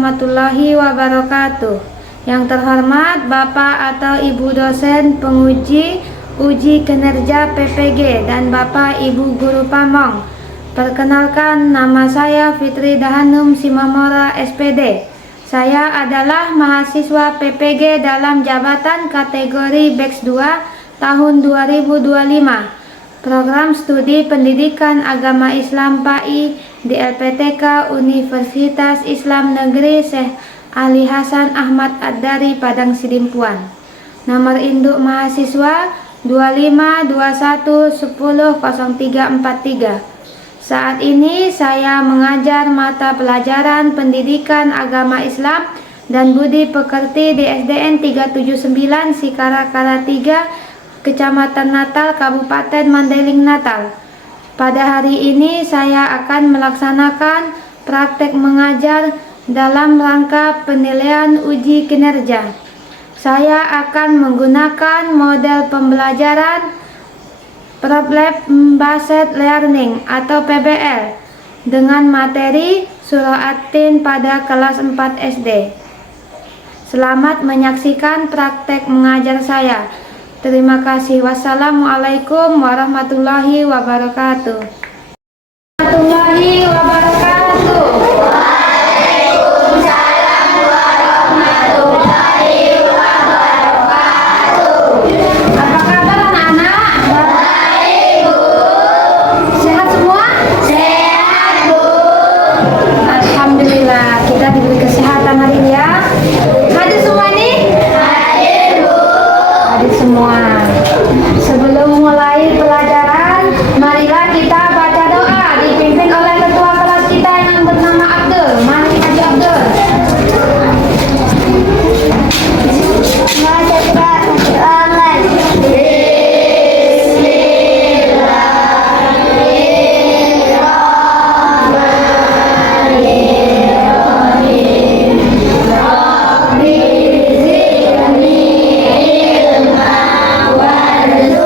warahmatullahi wabarakatuh. Yang terhormat Bapak atau Ibu dosen penguji uji kinerja PPG dan Bapak Ibu guru Pamong. Perkenalkan, nama saya Fitri Dahanum Simamora SPD. Saya adalah mahasiswa PPG dalam jabatan kategori BEX 2 tahun 2025. Program Studi Pendidikan Agama Islam PAI di LPTK Universitas Islam Negeri Syekh Ali Hasan Ahmad Ad-Dari Padang Sidimpuan. Nomor induk mahasiswa 2521100343. Saat ini saya mengajar mata pelajaran Pendidikan Agama Islam dan Budi Pekerti di SDN 379 Sikarakara 3, Kecamatan Natal, Kabupaten Mandailing, Natal. Pada hari ini saya akan melaksanakan praktek mengajar dalam rangka penilaian uji kinerja. Saya akan menggunakan model pembelajaran Problem-Based Learning atau PBL dengan materi Surah At-Tin pada kelas 4 SD. Selamat menyaksikan praktek mengajar saya. Terima kasih. Wassalamualaikum warahmatullahi wabarakatuh. Warahmatullahi wabarakatuh. Waalaikumsalam warahmatullahi wabarakatuh. Apa kabar anak-anak? Baik, Bu. Sehat semua? Sehat, Bu. Alhamdulillah, kita diberi kesehatan hari ini ya. Hadir semua nih? Hadir, Bu. Hadir semua. Sebelum mulai pelajaran, marilah kita baca doa dipimpin oleh ketua kelas kita yang bernama Abdul. Mari Haji Abdul. Bismillahirrahmanirrahim.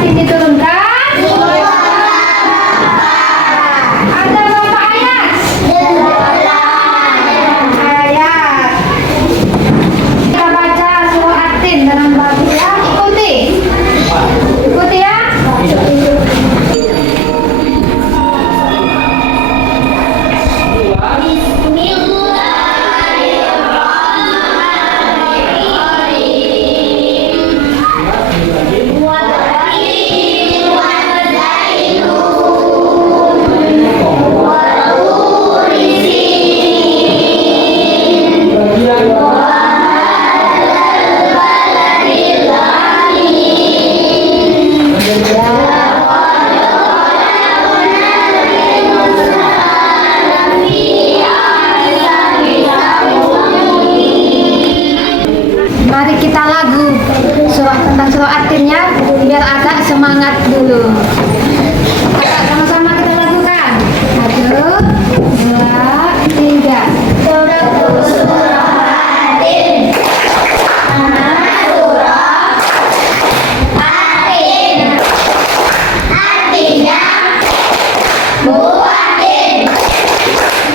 Atin diturunkan? Ada berapa ayat? Ayat. Kita baca surah Atin dengan bagus ya. Ikuti. Ikuti ya. Mari kita lagu tentang surah Atin-nya biar agak semangat dulu. Agak sama-sama kita lakukan. 1, 2, 3. Artinya Bu Atin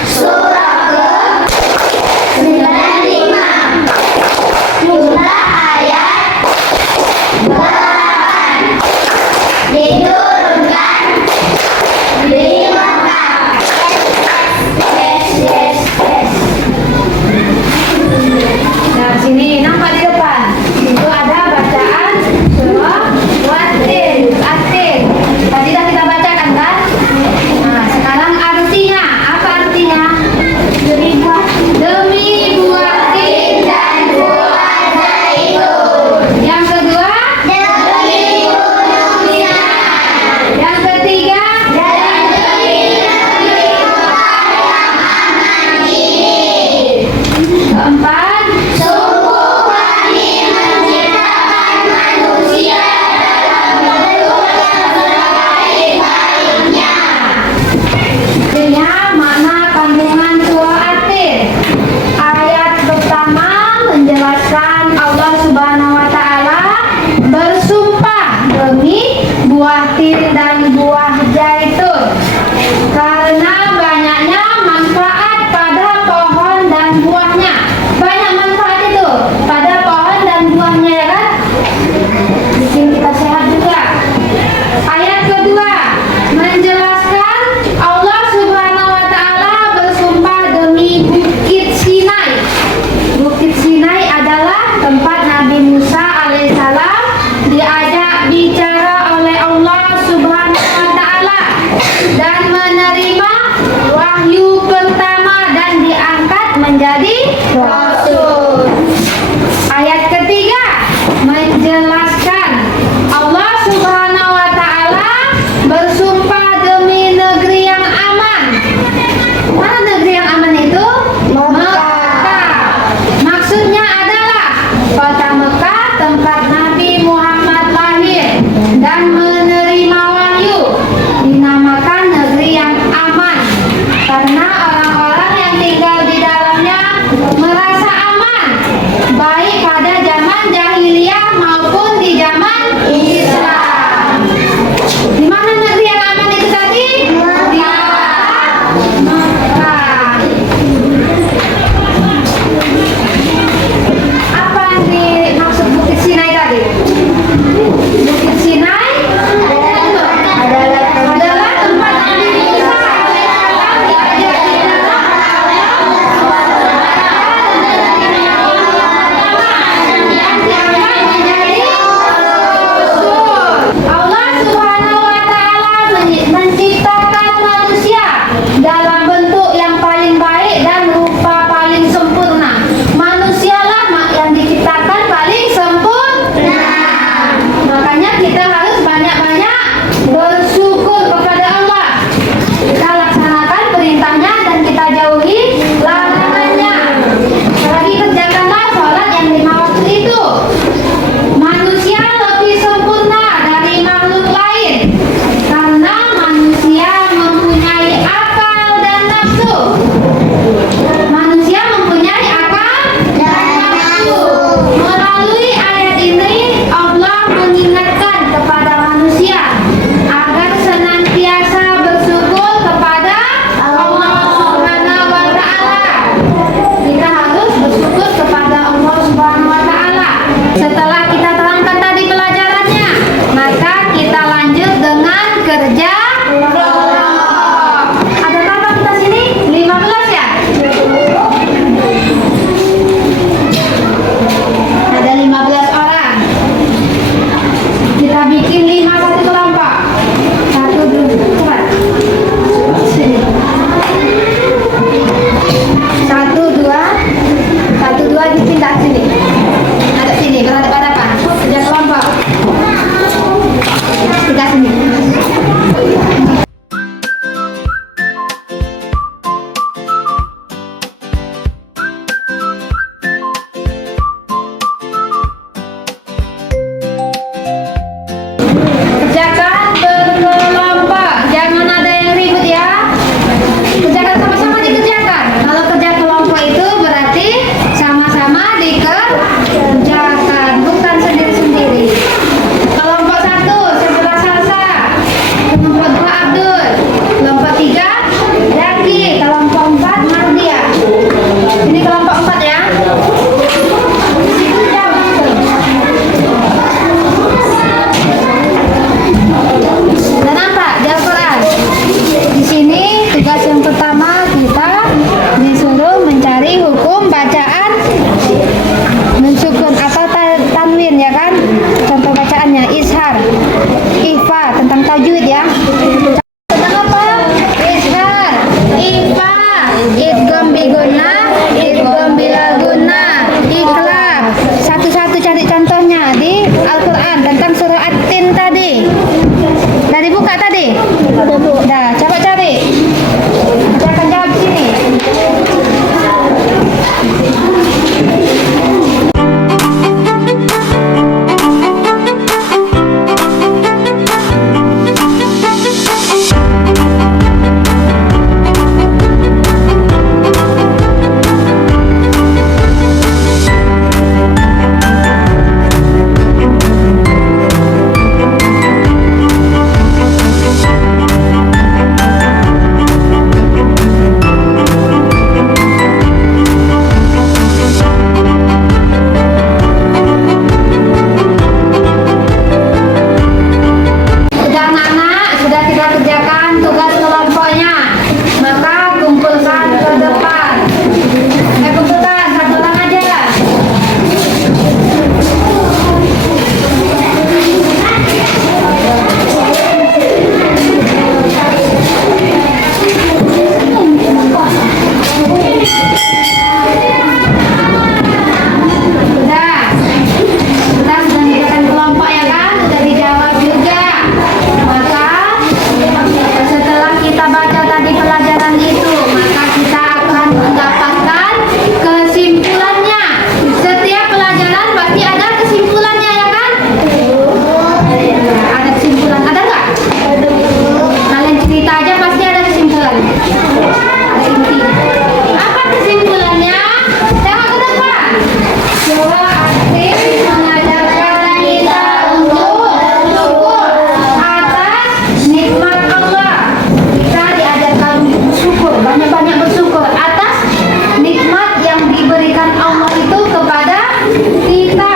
surah ke-95 jumlah ayat 8 diturunkan Kerjakan berkelompok. Jangan ada yang ribut ya. Kerjakan sama-sama dikerjakan. Kalau kerja kelompok itu berarti sama-sama dikerjakan, bukan sendiri-sendiri. Kelompok 1 sebelah Salsa, kelompok 2 Abdul, kelompok 3 Zaki, kelompok 4 Mardia. Ini kelompok 4 ya. Sudah nampak di Al-Quran. Di sini tugas yang pertama kita disuruh mencari hukum bacaan mensukun atau tanwin ya kan. Contoh bacaannya ishar, ifa, tentang tajwid ya. Tentang apa? Ishar, ifa, idgham biguna, idgham bilaguna, ikhlas. Satu-satu cari contohnya di Al-Quran tentang surah At-Tin tadi. Udah dibuka tadi? Udah, coba cari. Saya akan jawab di sini. Sudah anak-anak, sudah kita kerjakan tugas kelompoknya. Maka kumpulkan ke depan. Kumpulkan satu orang aja. Sudah mengerjakan kelompok ya kan? Sudah dijawab juga. Maka setelah kita baca tadi pelajaran itu, maka kita akan mendapatkan kesimpulannya. Setiap pelajaran pasti ada kesimpulannya ya kan? Ada kesimpulan, ada nggak? Kalian cerita aja pasti ada kesimpulan. Ada intinya. Apa kesimpulannya? Tengok ke depan. Surah At-Tin mengajarkan kita untuk bersyukur atas nikmat Allah. Kita diajarkan bersyukur, banyak-banyak bersyukur atas nikmat yang diberikan Allah itu kepada kita.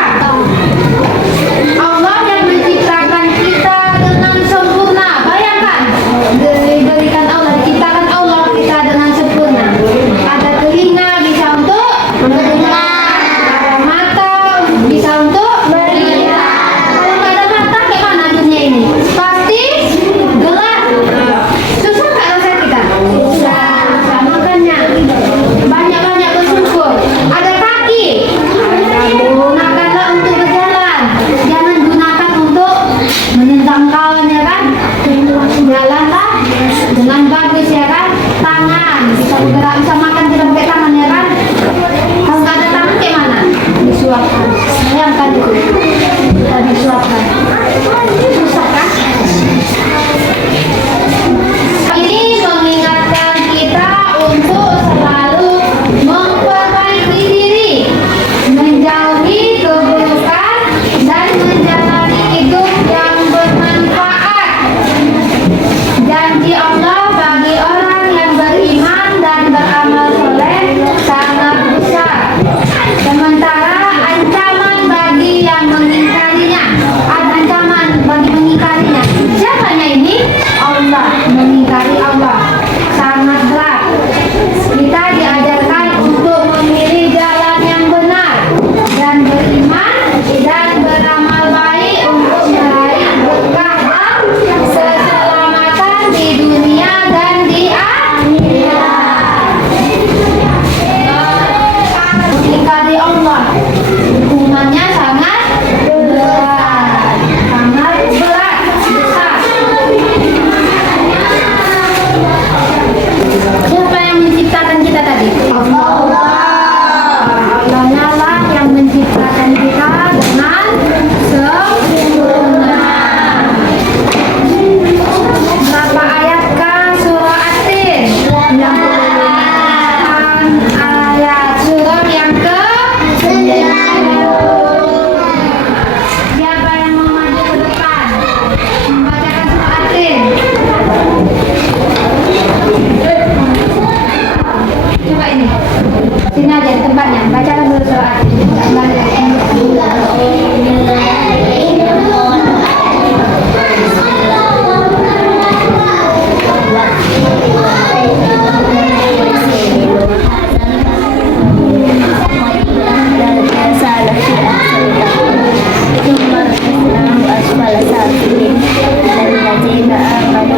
Allah yang menciptakan kita dengan sempurna. Bayangkan, diberikan Allah, diciptakan Allah kita dengan sempurna. Ada telinga bisa untuk mendengar, ada mata bisa untuk melihat. Kalau nggak ada mata, gimana dunia ini? Pasti gelap. Susah nggak rasa kita? Susah. Makanya banyak-banyak bersyukur. Ada kaki, gunakanlah untuk berjalan. Jangan gunakan untuk menendang kawan ya kan? Jalanlah dengan bagus ya kan? Tangan bisa bergerak, bisa makan tidak pakai tangan ya kan? Kalau nggak ada tangan gimana? Disuapkan. Bayangkan itu. Kita disuapkan. Susah kan? Ini mengingatkan kita untuk selalu memperbaiki diri, menjauhi keburukan dan menjalani hidup yang bermanfaat. Janji Allah bagi orang yang beriman dan beramal soleh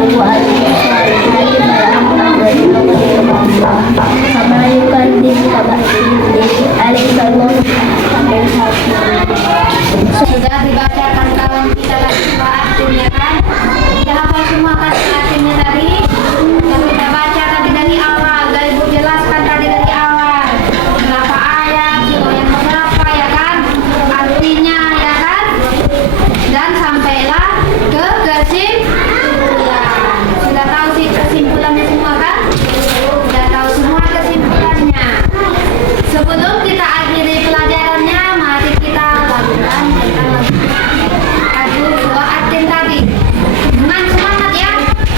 Sudah dibacakan kawan kita lagi dua artinya kan? Sudah hafal semua kan artinya tadi? Sudah kita baca tadi dari awal, dari Ibu jelaskan tadi dari awal. Berapa ayat, yang berapa ya kan? Artinya ya kan? Dan sampailah ke kesimpulan. Sudah tahu sih kesimpulannya semua kan? Sudah tahu semua kesimpulannya. Sebelum kita akhiri pelajarannya, mari kita lakukan aduh dua atin tadi dengan semangat ya.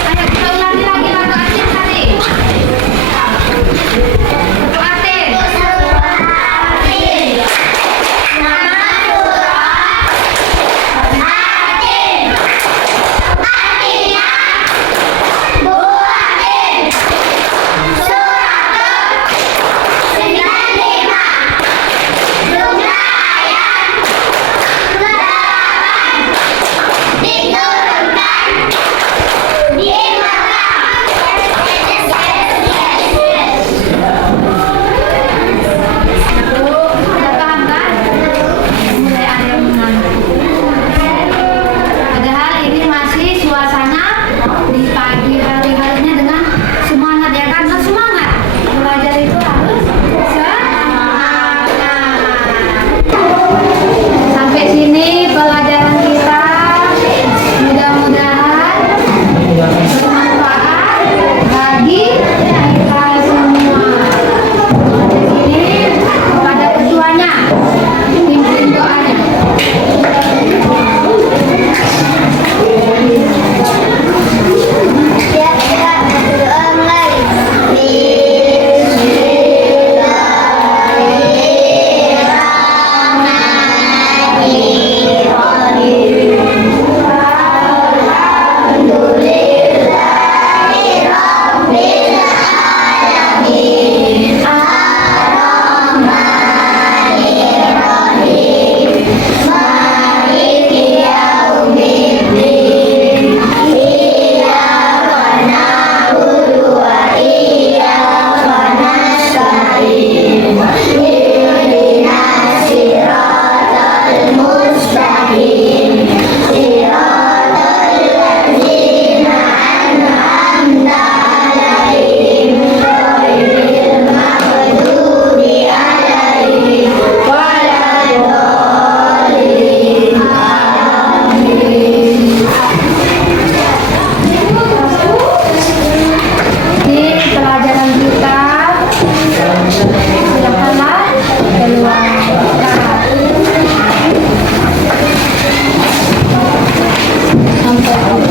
Ayo kita ulangi lagi lagu atin tadi. Satu atin. Sudah paham kan? Mulai ada yang mengantuk. Padahal ini masih suasana di pagi hari-harinya dengan semangat ya kan? Nah, semangat belajar itu harus semangat. Sampai sini pelajaran kita, mudah-mudahan bermanfaat bagi kita semua. Sampai sini kepada ketuanya pimpin doanya. Di pelajaran kita silakanlah keluar. Sampai